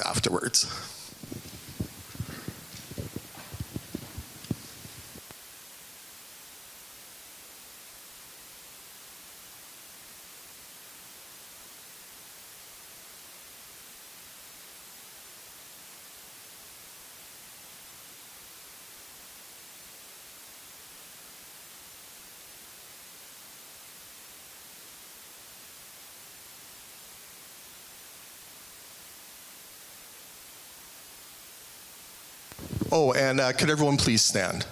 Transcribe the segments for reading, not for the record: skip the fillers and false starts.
afterwards. Oh, and could everyone please stand?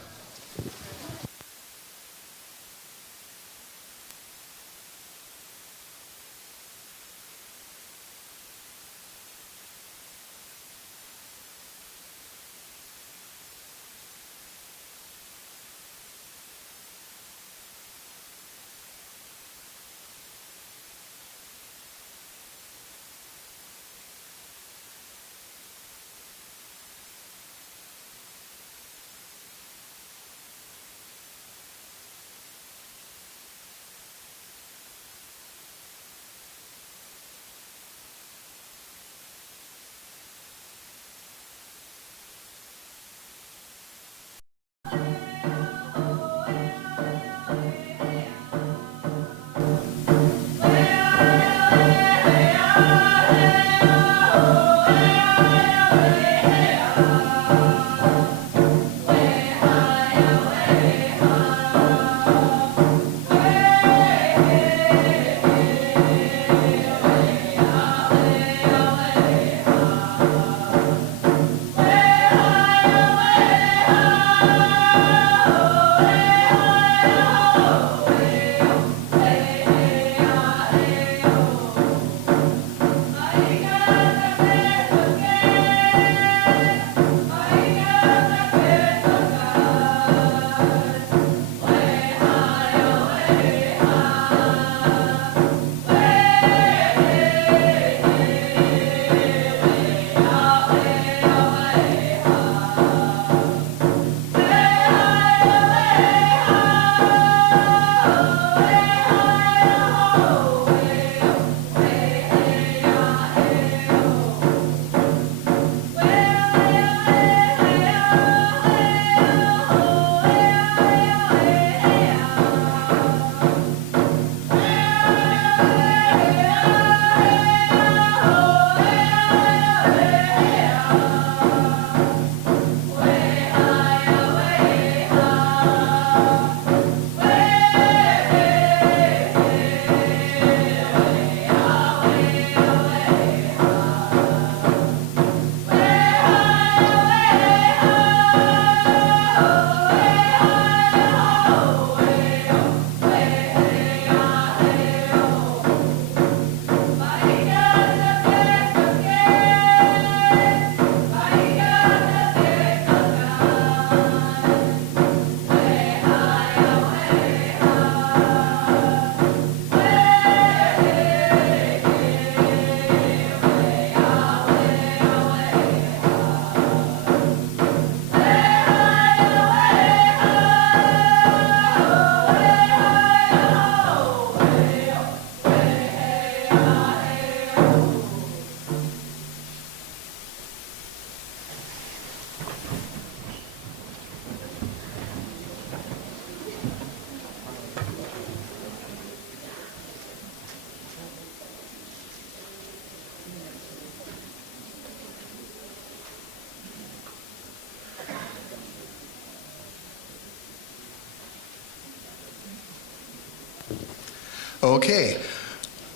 Okay,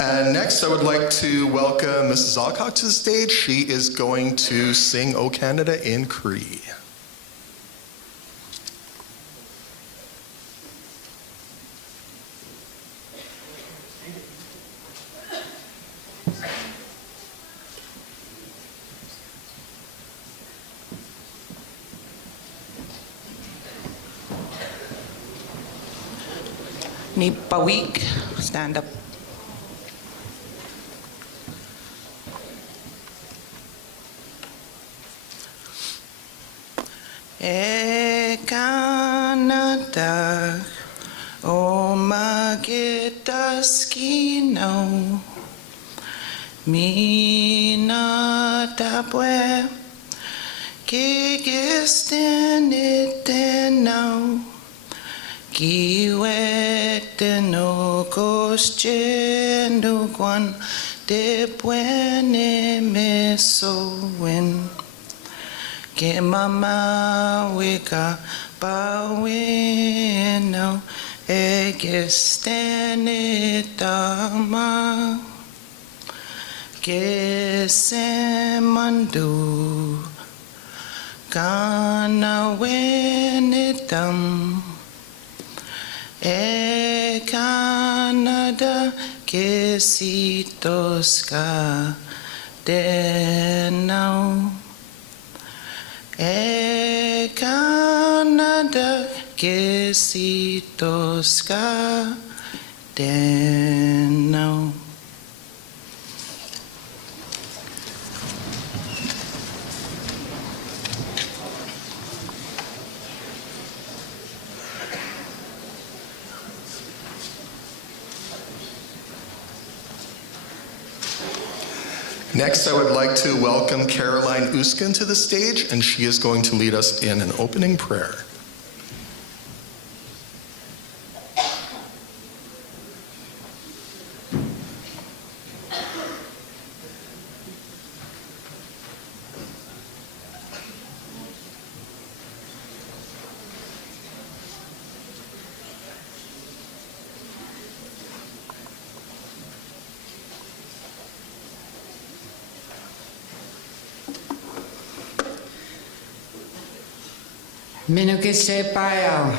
and next I would like to welcome Mrs. Alcock to the stage. She is going to sing O Canada in Cree. Nipawik, stand up. E Canada, o magitaskino, mina tapue Kigistiniteno Kiweteno Koschenduguan De Buene Mesowen Que mama wika bawino egistenitama Que se mandu Kana winitam E Canada Que sitoska denau E Canada Que sitoska denau Next, I would like to welcome Caroline Uskin to the stage, and she is going to lead us in an opening prayer. Minuke se paiau,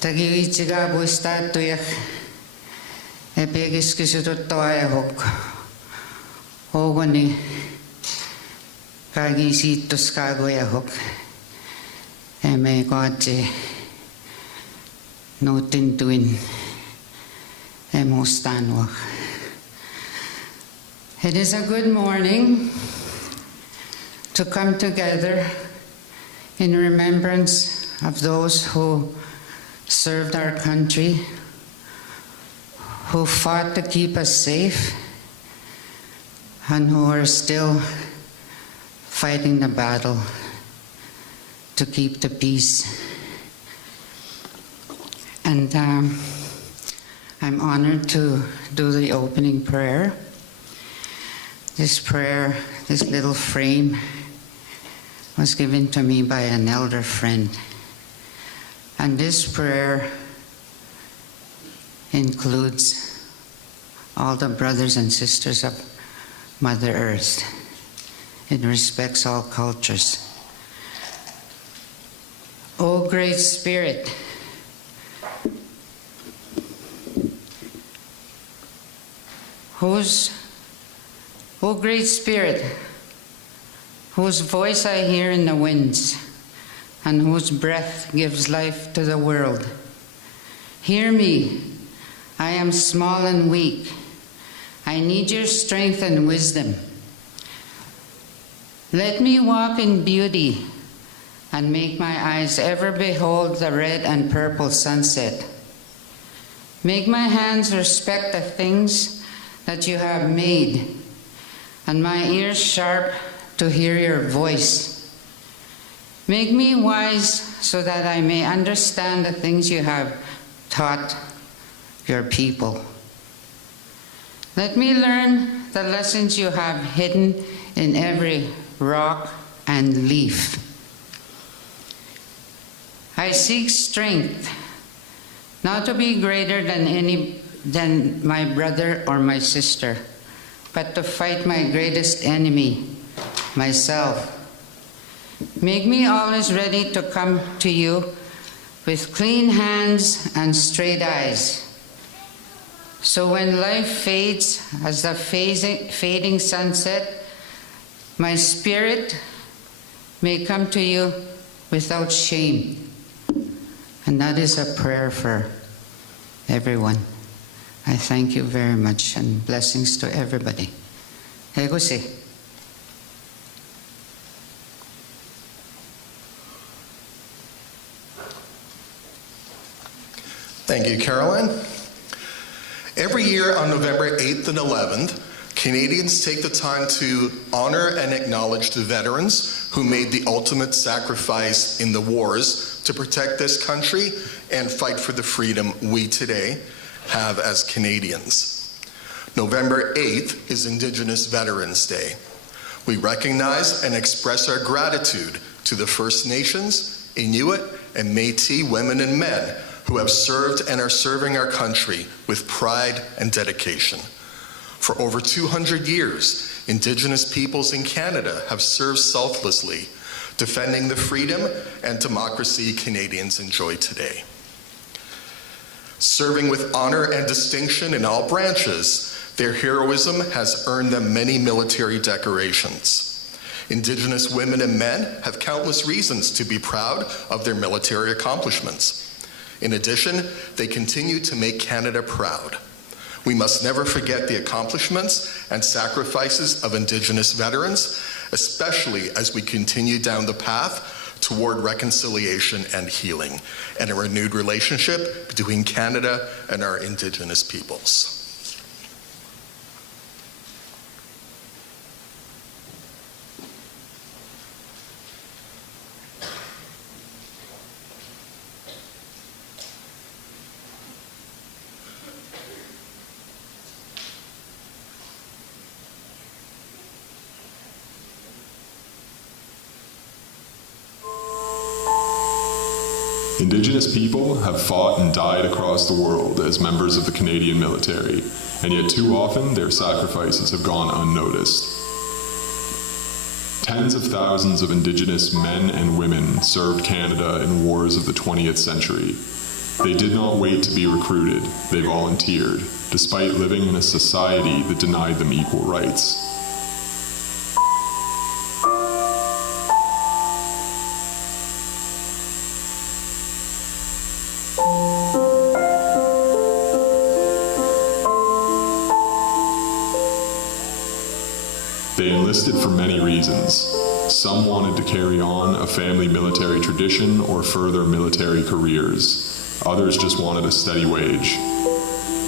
tagi ichiga buistatu yak, epegis kisututto ayahok, ogoni, kagi situs kago yahok, eme koache, notin tuin, emostanwak. It is a good morning to come together in remembrance of those who served our country, who fought to keep us safe, and who are still fighting the battle to keep the peace. And I'm honored to do the opening prayer. This prayer, this little frame, was given to me by an elder friend. And this prayer includes all the brothers and sisters of Mother Earth. It respects all cultures. O Great Spirit, O Great Spirit, whose voice I hear in the winds, and whose breath gives life to the world. Hear me, I am small and weak. I need your strength and wisdom. Let me walk in beauty and make my eyes ever behold the red and purple sunset. Make my hands respect the things that you have made, and my ears sharp to hear your voice. Make me wise so that I may understand the things you have taught your people. Let me learn the lessons you have hidden in every rock and leaf. I seek strength, not to be greater than my brother or my sister, but to fight my greatest enemy, myself. Make me always ready to come to you with clean hands and straight eyes. So when life fades as the fading sunset, my spirit may come to you without shame. And that is a prayer for everyone. I thank you very much, and blessings to everybody. Egose. Thank you, Caroline. Every year on November 8th and 11th, Canadians take the time to honor and acknowledge the veterans who made the ultimate sacrifice in the wars to protect this country and fight for the freedom we today have as Canadians. November 8th is Indigenous Veterans Day. We recognize and express our gratitude to the First Nations, Inuit, and Métis women and men who have served and are serving our country with pride and dedication. For over 200 years, Indigenous peoples in Canada have served selflessly, defending the freedom and democracy Canadians enjoy today. Serving with honor and distinction in all branches, their heroism has earned them many military decorations. Indigenous women and men have countless reasons to be proud of their military accomplishments. In addition, they continue to make Canada proud. We must never forget the accomplishments and sacrifices of Indigenous veterans, especially as we continue down the path toward reconciliation and healing, and a renewed relationship between Canada and our Indigenous peoples. Indigenous people have fought and died across the world as members of the Canadian military, and yet too often their sacrifices have gone unnoticed. Tens of thousands of Indigenous men and women served Canada in wars of the 20th century. They did not wait to be recruited, they volunteered, despite living in a society that denied them equal rights. They enlisted for many reasons. Some wanted to carry on a family military tradition or further military careers. Others just wanted a steady wage.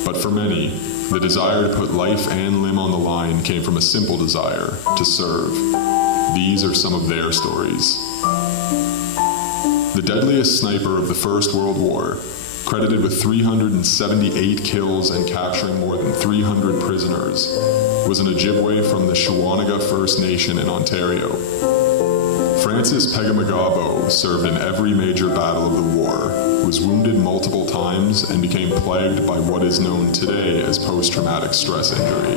But for many, the desire to put life and limb on the line came from a simple desire to serve. These are some of their stories. The deadliest sniper of the First World War, credited with 378 kills and capturing more than 300 prisoners, was an Ojibwe from the Shawanaga First Nation in Ontario. Francis Pegamagabo served in every major battle of the war, was wounded multiple times, and became plagued by what is known today as post-traumatic stress injury.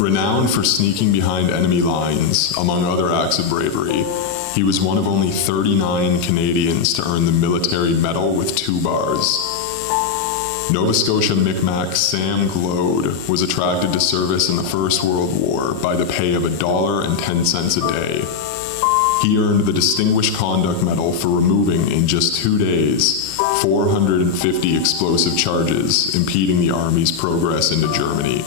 Renowned for sneaking behind enemy lines, among other acts of bravery, he was one of only 39 Canadians to earn the Military Medal with 2 bars. Nova Scotia Micmac Sam Glode was attracted to service in the First World War by the pay of $1.10 a day. He earned the Distinguished Conduct Medal for removing, in just 2 days, 450 explosive charges impeding the Army's progress into Germany.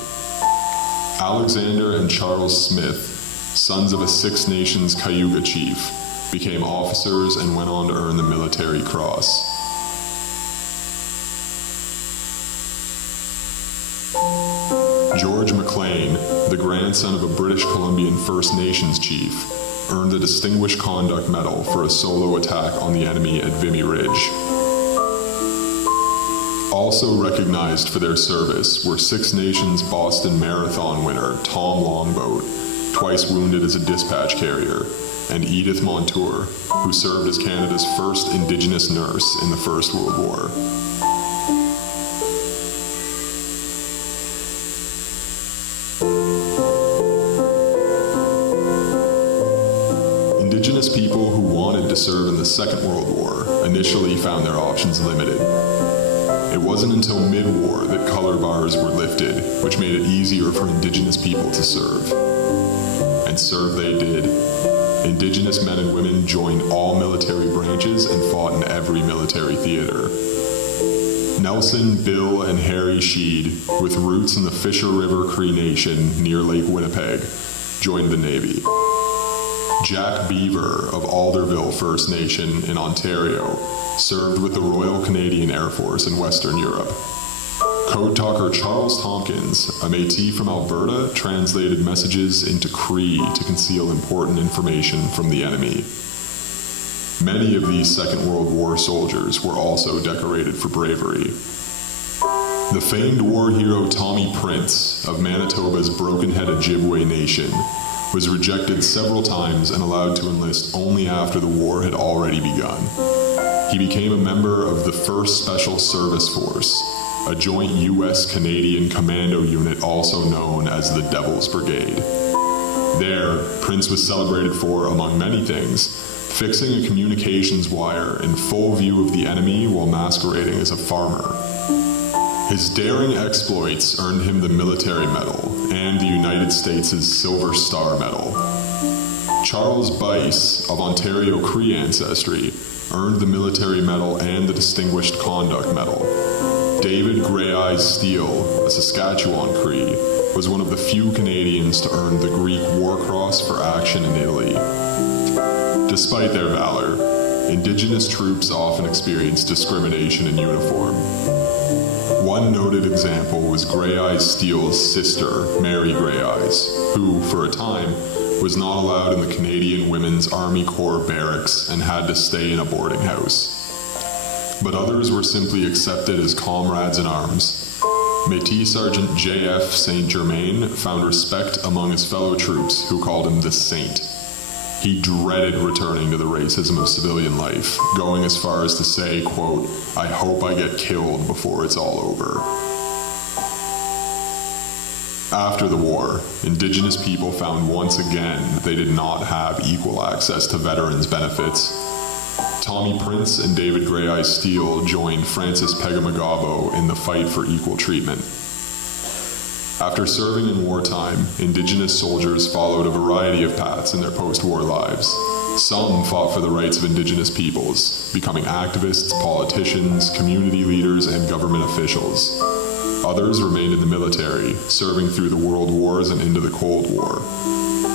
Alexander and Charles Smith, sons of a Six Nations Cayuga chief, became officers and went on to earn the Military Cross. George McLean, the grandson of a British Columbian First Nations chief, earned the Distinguished Conduct Medal for a solo attack on the enemy at Vimy Ridge. Also recognized for their service were Six Nations Boston Marathon winner Tom Longboat, twice wounded as a dispatch carrier, and Edith Montour, who served as Canada's first Indigenous nurse in the First World War. Indigenous people who wanted to serve in the Second World War initially found their options limited. It wasn't until mid-war that color bars were lifted, which made it easier for Indigenous people to serve. And serve they did. Indigenous men and women joined all military branches and fought in every military theater. Nelson, Bill, and Harry Sheed, with roots in the Fisher River Cree Nation near Lake Winnipeg, joined the Navy. Jack Beaver of Alderville First Nation in Ontario served with the Royal Canadian Air Force in Western Europe. Code talker Charles Tompkins, a Métis from Alberta, translated messages into Cree to conceal important information from the enemy. Many of these Second World War soldiers were also decorated for bravery. The famed war hero Tommy Prince of Manitoba's Broken-Head Ojibwe Nation was rejected several times and allowed to enlist only after the war had already begun. He became a member of the 1st Special Service Force, a joint U.S.-Canadian commando unit also known as the Devil's Brigade. There, Prince was celebrated for, among many things, fixing a communications wire in full view of the enemy while masquerading as a farmer. His daring exploits earned him the Military Medal and the United States' Silver Star Medal. Charles Bice, of Ontario Cree ancestry, earned the Military Medal and the Distinguished Conduct Medal. David Grey Eyes Steele, a Saskatchewan Cree, was one of the few Canadians to earn the Greek War Cross for action in Italy. Despite their valor, Indigenous troops often experienced discrimination in uniform. One noted example was Grey Eyes Steele's sister, Mary Grey Eyes, who, for a time, was not allowed in the Canadian Women's Army Corps barracks and had to stay in a boarding house. But others were simply accepted as comrades in arms. Métis Sergeant J.F. St. Germain found respect among his fellow troops, who called him the Saint. He dreaded returning to the racism of civilian life, going as far as to say, quote, "I hope I get killed before it's all over." After the war, Indigenous people found once again that they did not have equal access to veterans' benefits. Tommy Prince and David Grey Eyes Steele joined Francis Pegamagabo in the fight for equal treatment. After serving in wartime, Indigenous soldiers followed a variety of paths in their post-war lives. Some fought for the rights of Indigenous peoples, becoming activists, politicians, community leaders, and government officials. Others remained in the military, serving through the World Wars and into the Cold War.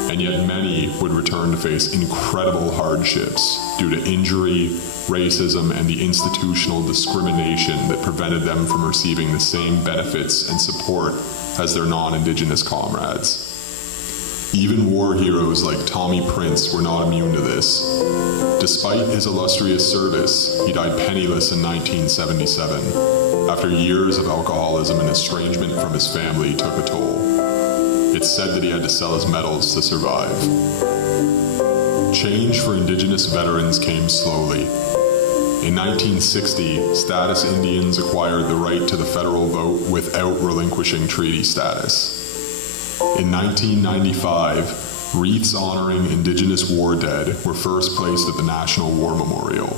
And yet many would return to face incredible hardships due to injury, racism, and the institutional discrimination that prevented them from receiving the same benefits and support as their non-Indigenous comrades. Even war heroes like Tommy Prince were not immune to this. Despite his illustrious service, he died penniless in 1977, after years of alcoholism and estrangement from his family took a toll. It's said that he had to sell his medals to survive. Change for Indigenous veterans came slowly. In 1960, status Indians acquired the right to the federal vote without relinquishing treaty status. In 1995, wreaths honoring Indigenous war dead were first placed at the National War Memorial.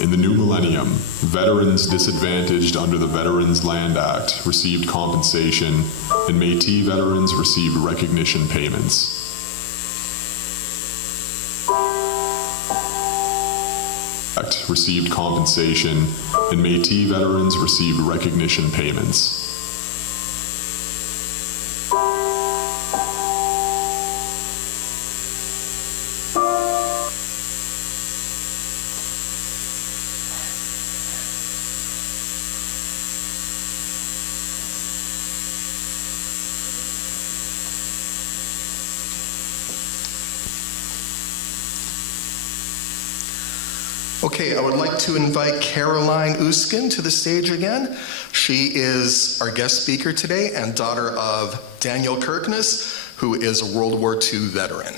In the new millennium, veterans disadvantaged under the Veterans Land Act received compensation, and Métis veterans received recognition payments. Received compensation, and Métis veterans received recognition payments. Okay, I would like to invite Caroline Uskin to the stage again. She is our guest speaker today and daughter of Daniel Kirkness, who is a World War II veteran.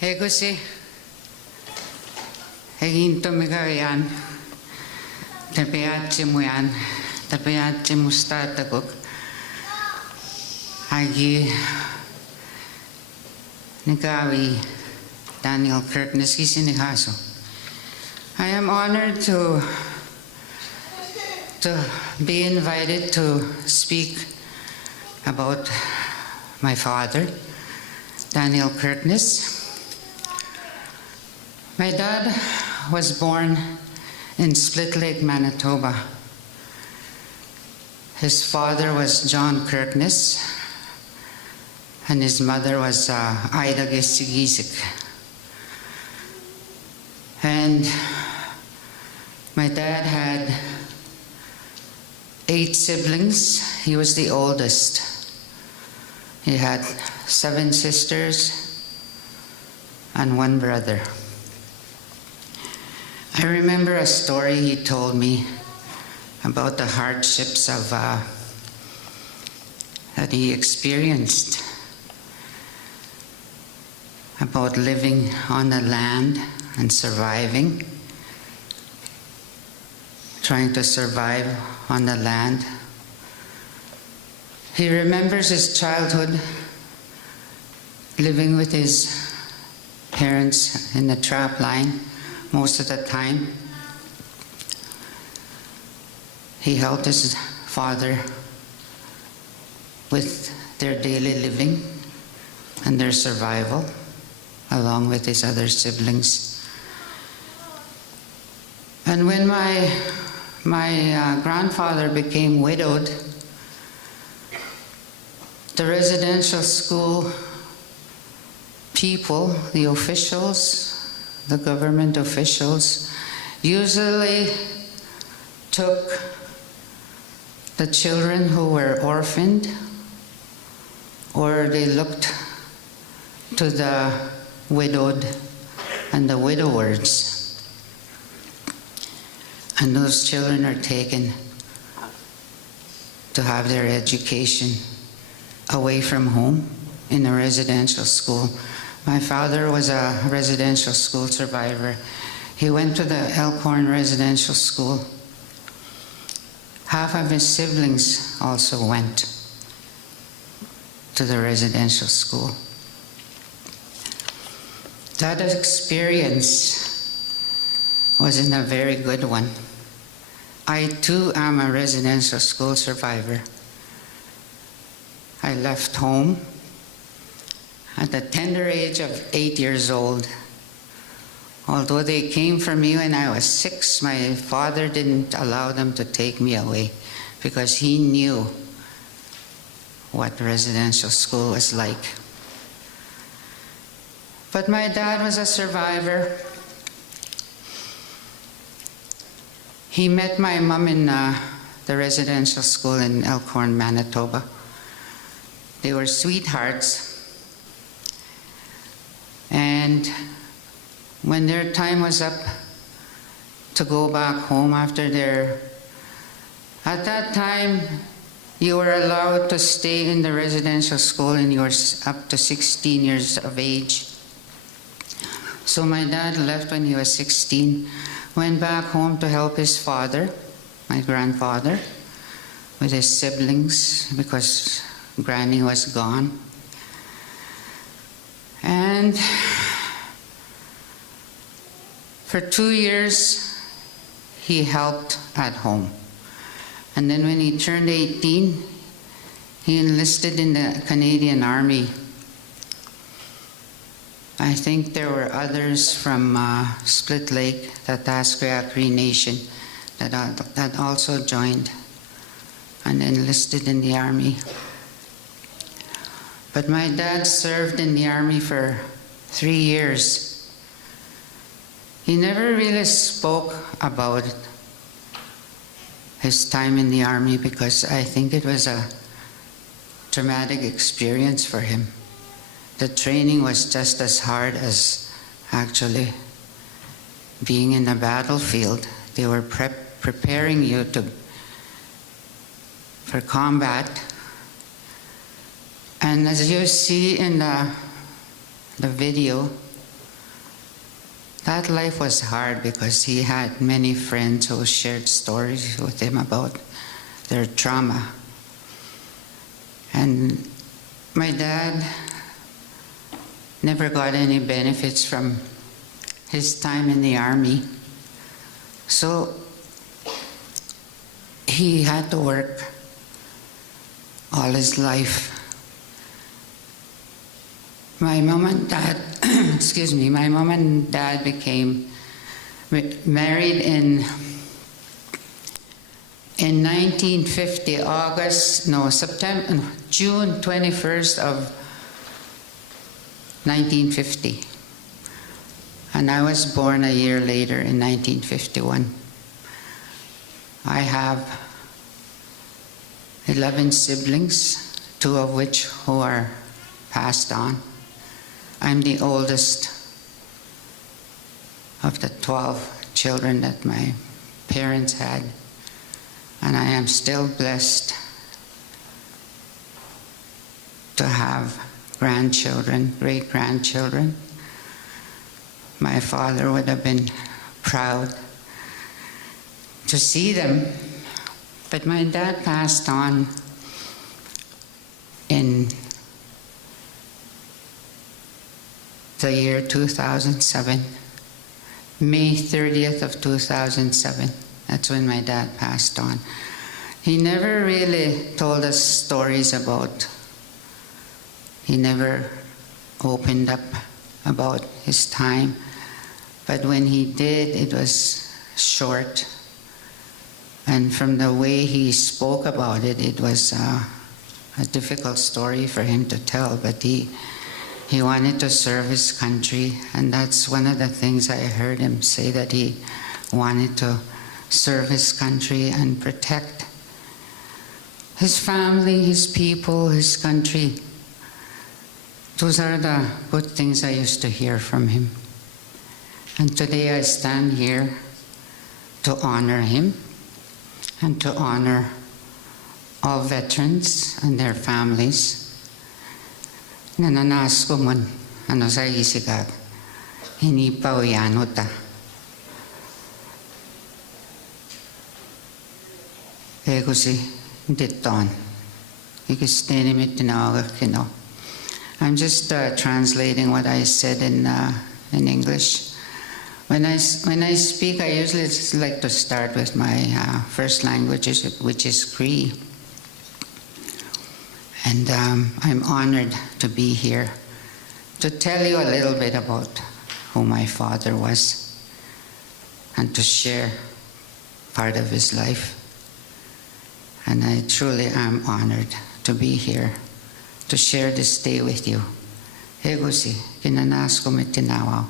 Hegusi, heginto megayan, tepeat simuyan, Tapayat mustatagok. Agi Nagawi Daniel Kirkness Kisinihaso. I am honored to be invited to speak about my father, Daniel Kirkness. My dad was born in Split Lake, Manitoba. His father was John Kirkness, and his mother was Ida Gesigisik. And my dad had 8 siblings. He was the oldest. He had 7 sisters and 1 brother. I remember a story he told me about the hardships of that he experienced, about living on the land and surviving, trying to survive on the land. He remembers his childhood living with his parents in the trap line most of the time. He helped his father with their daily living and their survival, along with his other siblings. And when my grandfather became widowed, the residential school people, the officials, the government officials, usually took the children who were orphaned, or they looked to the widowed and the widowers. And those children are taken to have their education away from home in a residential school. My father was a residential school survivor. He went to the Elkhorn Residential School. Half of his siblings also went to the residential school. That experience wasn't a very good one. I too am a residential school survivor. I left home at the tender age of 8 years old. Although they came for me when I was 6, my father didn't allow them to take me away because he knew what residential school was like. But my dad was a survivor. He met my mom in the residential school in Elkhorn, Manitoba. They were sweethearts. And when their time was up to go back home after at that time, you were allowed to stay in the residential school and you were up to 16 years of age. So my dad left when he was 16, went back home to help his father, my grandfather, with his siblings because Granny was gone. And for 2 years, he helped at home. And then when he turned 18, he enlisted in the Canadian Army. I think there were others from Split Lake, the Tasqueya Cree Nation, that also joined and enlisted in the Army. But my dad served in the Army for 3 years. He never really spoke about his time in the Army because I think it was a traumatic experience for him. The training was just as hard as actually being in the battlefield. They were preparing you for combat. And as you see in the video, that life was hard because he had many friends who shared stories with him about their trauma. And my dad never got any benefits from his time in the army. So he had to work all his life. My mom and dad, excuse me, my mom and dad became married in 1950, June 21st of 1950. And I was born a year later in 1951. I have 11 siblings, 2 of which who are passed on. I'm the oldest of the 12 children that my parents had, and I am still blessed to have grandchildren, great-grandchildren. My father would have been proud to see them, but my dad passed on in the year 2007, May 30th of 2007. That's when my dad passed on. He never really told us stories about, he never opened up about his time, but when he did, it was short. And from the way he spoke about it, it was a difficult story for him to tell, but he wanted to serve his country, and that's one of the things I heard him say, that he wanted to serve his country and protect his family, his people, his country. Those are the good things I used to hear from him. And today I stand here to honor him and to honor all veterans and their families. Nananas ko man, ano sa isikag, hinipaw yano ta. Ego si diton, ikisteni mit tinawag kino. I'm just translating what I said in English. When I speak, I usually just like to start with my first language, which is Cree. And I'm honored to be here to tell you a little bit about who my father was and to share part of his life. And I truly am honored to be here to share this day with you. Hegusi, kinanas ko mitinawaw.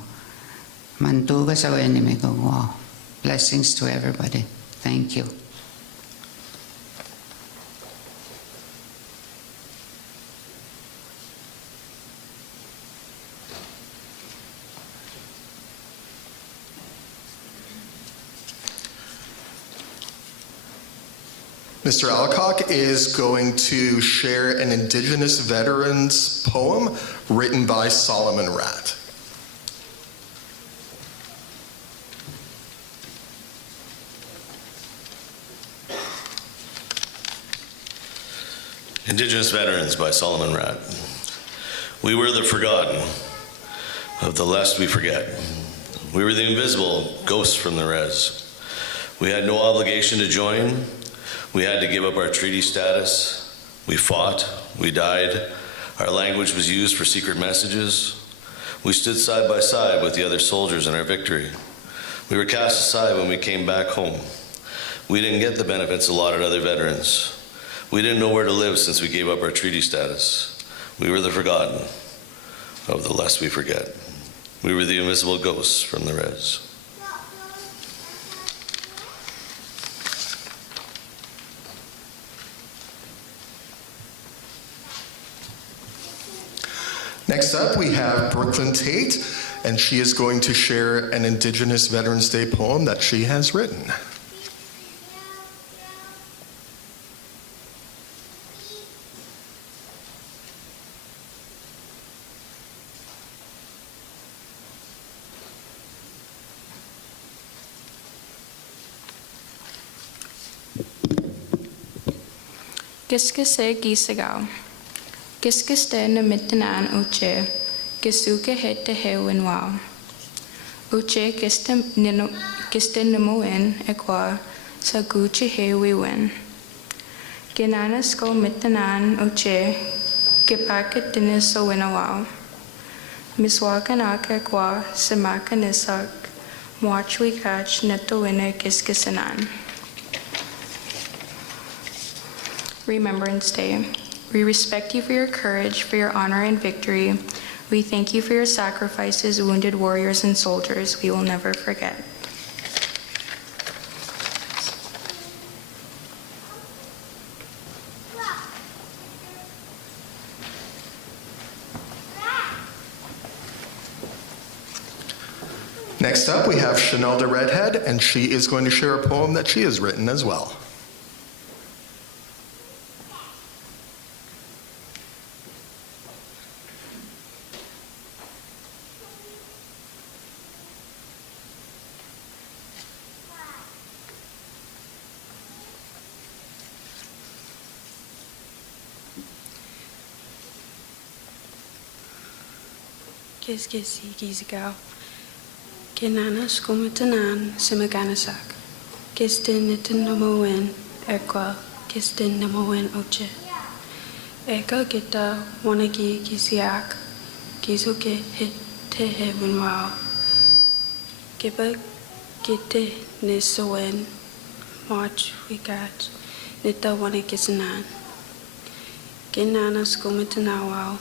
Manduga sa enemy ko. Wow. Blessings to everybody. Thank you. Mr. Alcock is going to share an Indigenous veterans poem written by Solomon Ratt. Indigenous Veterans by Solomon Ratt. We were the forgotten, of the lest we forget. We were the invisible ghosts from the res. We had no obligation to join. We had to give up our treaty status. We fought. We died. Our language was used for secret messages. We stood side by side with the other soldiers in our victory. We were cast aside when we came back home. We didn't get the benefits allotted other veterans. We didn't know where to live since we gave up our treaty status. We were the forgotten, of the lest we forget. We were the invisible ghosts from the res. Next up, we have Brooklyn Theate, and she is going to share an Indigenous Veterans Day poem that she has written. Giskase gisagao. Giskaste na mitanan uche. Gisuke hete hewin wow. Uche giste nimoen ekwa sa guchi hewi win. Ginana sko mitanan uche. Gipaket dinis so win a wow. Miswakan aka ekwa samaka nisak. Mwachwi kach neto winner giskasanan. Remembrance Day. We respect you for your courage, for your honor and victory. We thank you for your sacrifices, wounded warriors and soldiers we will never forget. Next up, we have Chanel the Redhead, and she is going to share a poem that she has written as well. Kiskisi gisagao. Kinana skumitanan simaganasak. Kistin nitin namowen ekwa. Kistin namowen oche. Eka gita wanagi gisiak. Gisuke hit tehe winwao. Giba gite nisowen. March wikat. Nita wanagisanan. Kinana skumitanawao.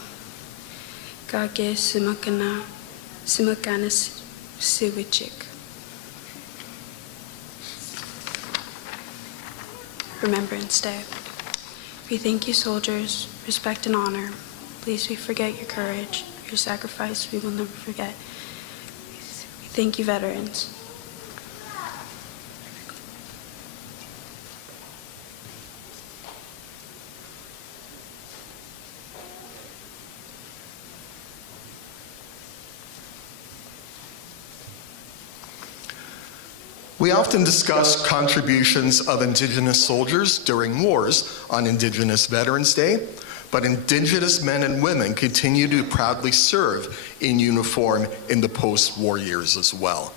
Kage simakana siwichik. Remembrance Day. We thank you, soldiers, respect and honor. Please we forget your courage, your sacrifice we will never forget. We thank you, veterans. We often discuss contributions of Indigenous soldiers during wars on Indigenous Veterans Day, but Indigenous men and women continue to proudly serve in uniform in the post-war years as well.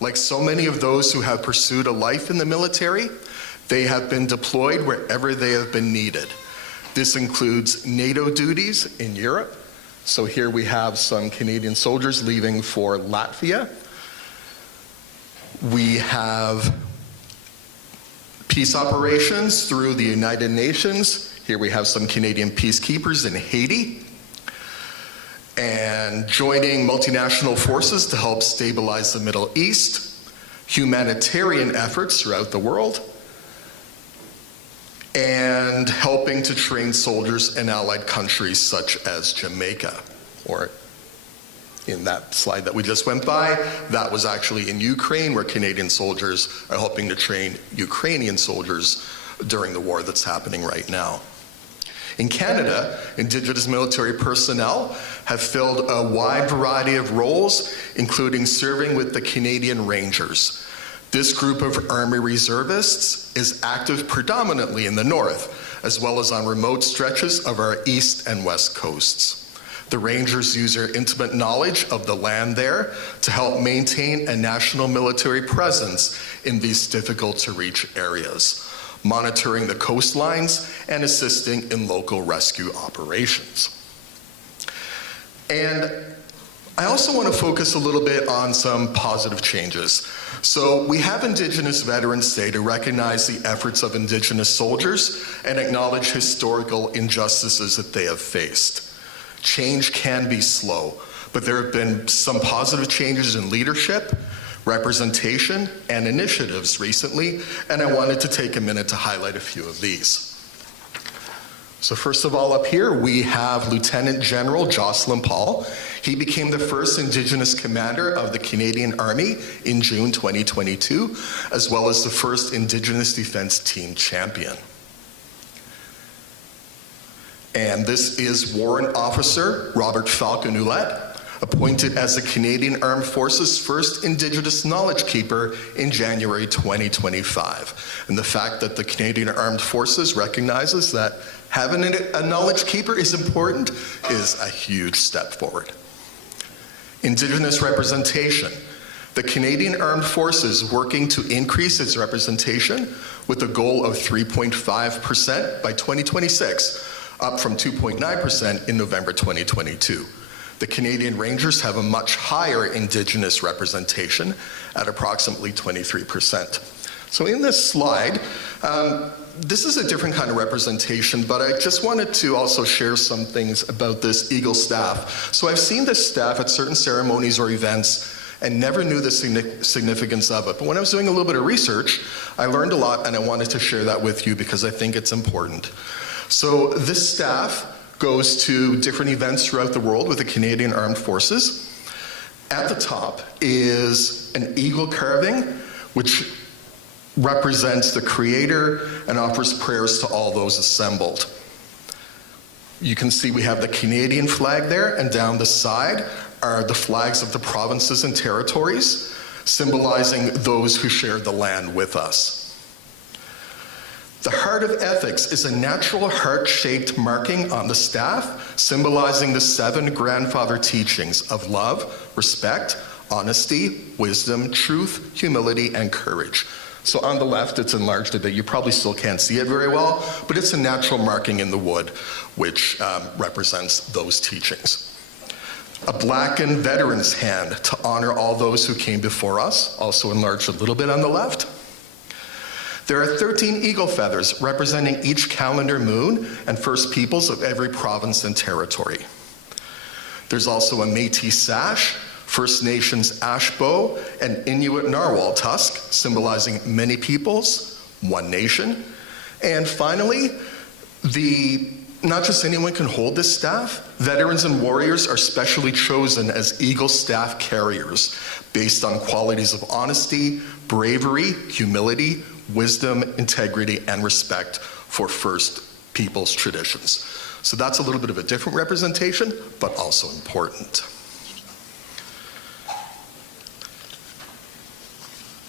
Like so many of those who have pursued a life in the military, they have been deployed wherever they have been needed. This includes NATO duties in Europe. So here we have some Canadian soldiers leaving for Latvia. We have peace operations through the United Nations. Here we have some Canadian peacekeepers in Haiti. And joining multinational forces to help stabilize the Middle East, humanitarian efforts throughout the world, and helping to train soldiers in allied countries such as Jamaica, or in that slide that we just went by, that was actually in Ukraine, where Canadian soldiers are helping to train Ukrainian soldiers during the war that's happening right now. In Canada, Indigenous military personnel have filled a wide variety of roles, including serving with the Canadian Rangers. This group of Army reservists is active predominantly in the north, as well as on remote stretches of our east and west coasts. The Rangers use their intimate knowledge of the land there to help maintain a national military presence in these difficult to reach areas, monitoring the coastlines and assisting in local rescue operations. And I also want to focus a little bit on some positive changes. So we have Indigenous Veterans Day to recognize the efforts of Indigenous soldiers and acknowledge historical injustices that they have faced. Change can be slow, but there have been some positive changes in leadership, representation, and initiatives recently, and I wanted to take a minute to highlight a few of these. So first of all, up here, we have Lieutenant General Jocelyn Paul. He became the first Indigenous commander of the Canadian Army in June 2022, as well as the first Indigenous Defense Team champion. And this is Warrant Officer Robert Falcon-Ouellette, appointed as the Canadian Armed Forces' first Indigenous knowledge keeper in January 2025. And the fact that the Canadian Armed Forces recognizes that having a knowledge keeper is important is a huge step forward. Indigenous representation. The Canadian Armed Forces working to increase its representation with a goal of 3.5% by 2026, up from 2.9% in November 2022. The Canadian Rangers have a much higher Indigenous representation at approximately 23%. So in this slide, this is a different kind of representation, but I just wanted to also share some things about this Eagle staff. So I've seen this staff at certain ceremonies or events and never knew the significance of it. But when I was doing a little bit of research, I learned a lot, and I wanted to share that with you because I think it's important. So this staff goes to different events throughout the world with the Canadian Armed Forces. At the top is an eagle carving, which represents the Creator and offers prayers to all those assembled. You can see we have the Canadian flag there, and down the side are the flags of the provinces and territories, symbolizing those who share the land with us. The heart of ethics is a natural heart-shaped marking on the staff, symbolizing the 7 grandfather teachings of love, respect, honesty, wisdom, truth, humility, and courage. So on the left, it's enlarged a bit. You probably still can't see it very well, but it's a natural marking in the wood, which represents those teachings. A blackened veteran's hand to honor all those who came before us, also enlarged a little bit on the left. There are 13 eagle feathers representing each calendar moon and First Peoples of every province and territory. There's also a Métis sash, First Nations ash bow, and Inuit narwhal tusk, symbolizing many peoples, one nation. And finally, not just anyone can hold this staff. Veterans and warriors are specially chosen as eagle staff carriers based on qualities of honesty, bravery, humility, wisdom, integrity, and respect for First Peoples traditions. So that's a little bit of a different representation, but also important.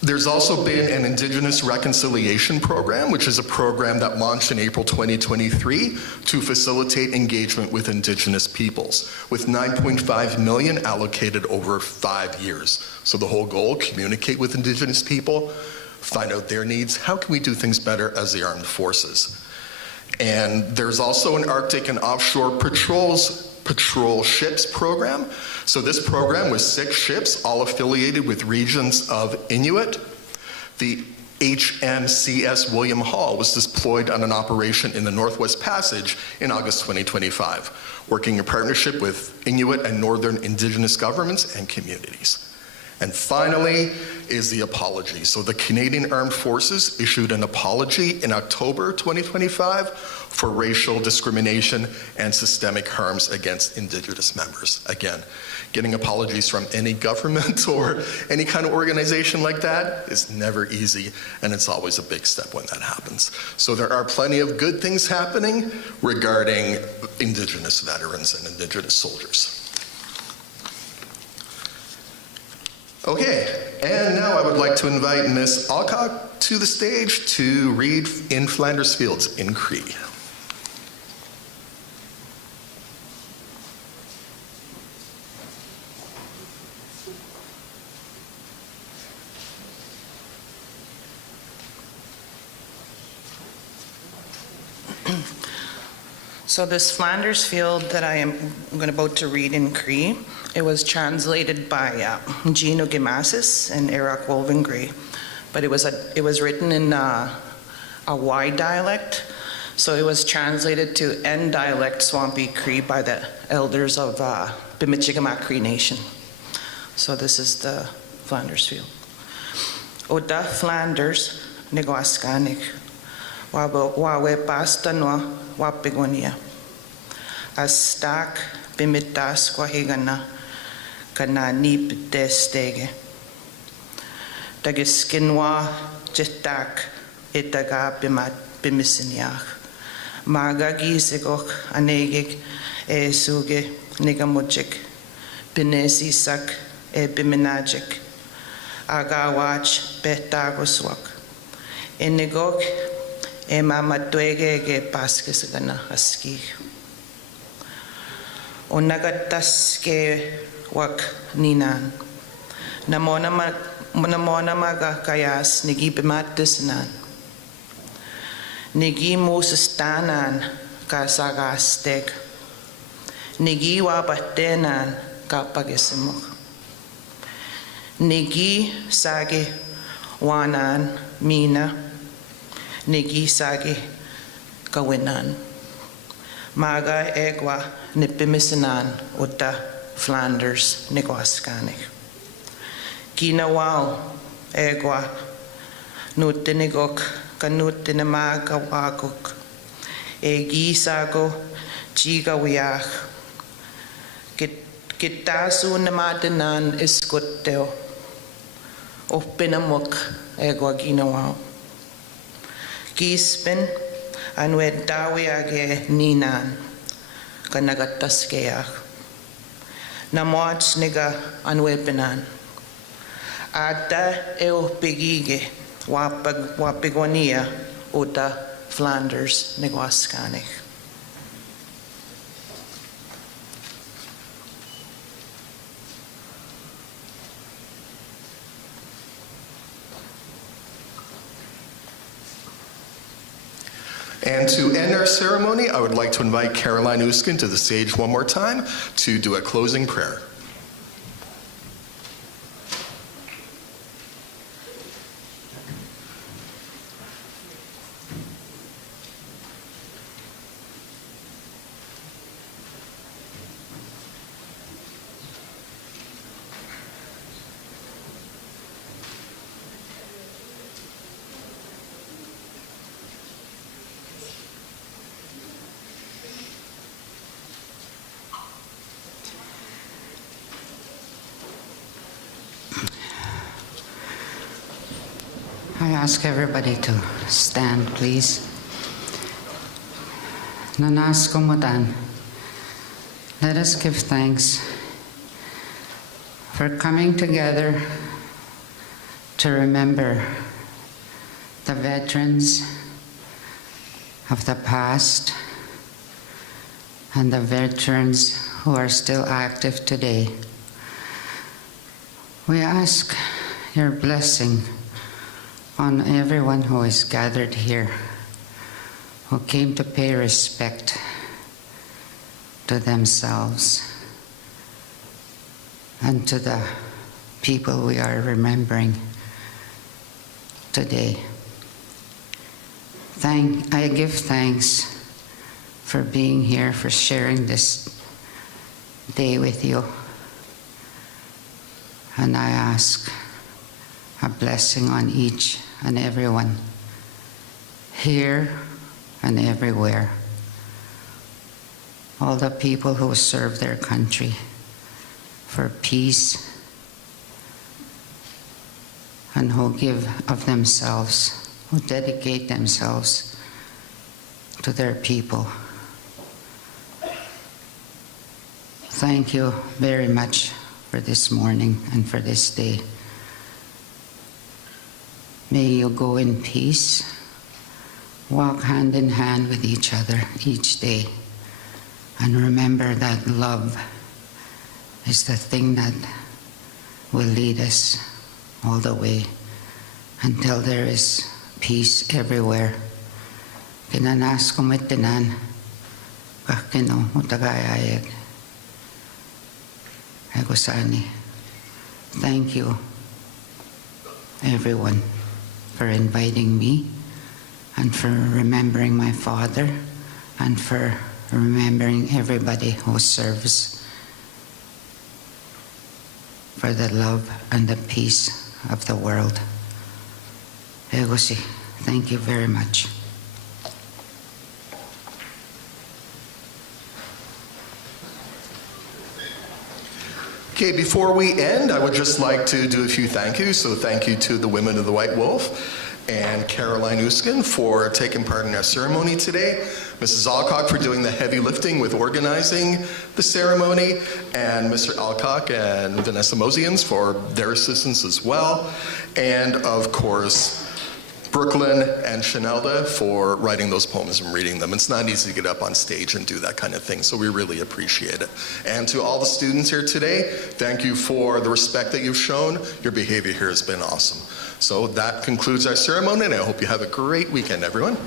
There's also been an Indigenous Reconciliation Program, which is a program that launched in April 2023 to facilitate engagement with Indigenous peoples, with $9.5 million allocated over 5 years. So the whole goal, communicate with Indigenous people, find out their needs, how can we do things better as the armed forces? And there's also an Arctic and offshore patrol ships program. So this program was 6 ships, all affiliated with regions of Inuit. The HMCS William Hall was deployed on an operation in the Northwest Passage in August 2025, working in partnership with Inuit and Northern Indigenous governments and communities. And finally is the apology. So the Canadian Armed Forces issued an apology in October 2025 for racial discrimination and systemic harms against Indigenous members. Again, getting apologies from any government or any kind of organization like that is never easy, and it's always a big step when that happens. So there are plenty of good things happening regarding Indigenous veterans and Indigenous soldiers. Okay, and now I would like to invite Ms. Alcock to the stage to read In Flanders Fields in Cree. So this Flanders Field that I am about to read in Cree, it was translated by Gino Gimasis and Eric Wolvengray, but it was written in a Y dialect, so it was translated to N dialect Swampy Cree by the elders of Bimichigamak Cree Nation. So this is the Flanders Field. Oda Flanders Negwaskanik Wawe Pastanwa Wapigonia Astak Bimitas Kwahigana Kana Nip Destege Dagiskinwa Jitak Itaga Bimisiniach Maga Gisigok Anegik Esuge Nigamujik Pinesisak e biminajik, agawach betagoswak, inigok e mamatwege ge paskisagana aski. Onagatas ke wak ninan, namona maga kayas nigi bimatisnan, nigi mosestanan ka sagasteg, nigi wabatenan ka pagisimok, nigi sagi wanan mina, nigi sagi kawinan, maga egwa nipimisinan uta Flanders negwaskanik. Ginawaw egwa nutinigok kanutinamagawagok egisago jigawiach kitasu namadanan iskuteo opinamok egwa ginawaw gispin anwedawiage ninan kanagataskeach namots niga anwepinan ada eo pigige wapigwania uta Flanders negwaskanik. And to end our ceremony, I would like to invite Caroline Uskin to the stage one more time to do a closing prayer. I ask everybody to stand, please. Nanas komutan. Let us give thanks for coming together to remember the veterans of the past and the veterans who are still active today. We ask your blessing on everyone who is gathered here, who came to pay respect to themselves and to the people we are remembering today. I give thanks for being here, for sharing this day with you. And I ask a blessing on each and everyone, here and everywhere. All the people who serve their country for peace and who give of themselves, who dedicate themselves to their people. Thank you very much for this morning and for this day. May you go in peace, walk hand in hand with each other each day, and remember that love is the thing that will lead us all the way until there is peace everywhere. Kinanas kumitinan, kakino utagayayag. Agosani. Thank you, everyone, for inviting me and for remembering my father and for remembering everybody who serves for the love and the peace of the world. Egosi, thank you very much. Okay, before we end, I would just like to do a few thank yous. So thank you to the women of the White Wolf. and Caroline Uskin for taking part in our ceremony today, Mrs. Alcock for doing the heavy lifting with organizing the ceremony, and Mr. Alcock and Vanessa Mosians for their assistance as well, and of course, Brooklyn and Chanelda for writing those poems and reading them. It's not easy to get up on stage and do that kind of thing, so we really appreciate it. And to all the students here today, thank you for the respect that you've shown. Your behavior here has been awesome. So that concludes our ceremony, and I hope you have a great weekend, everyone.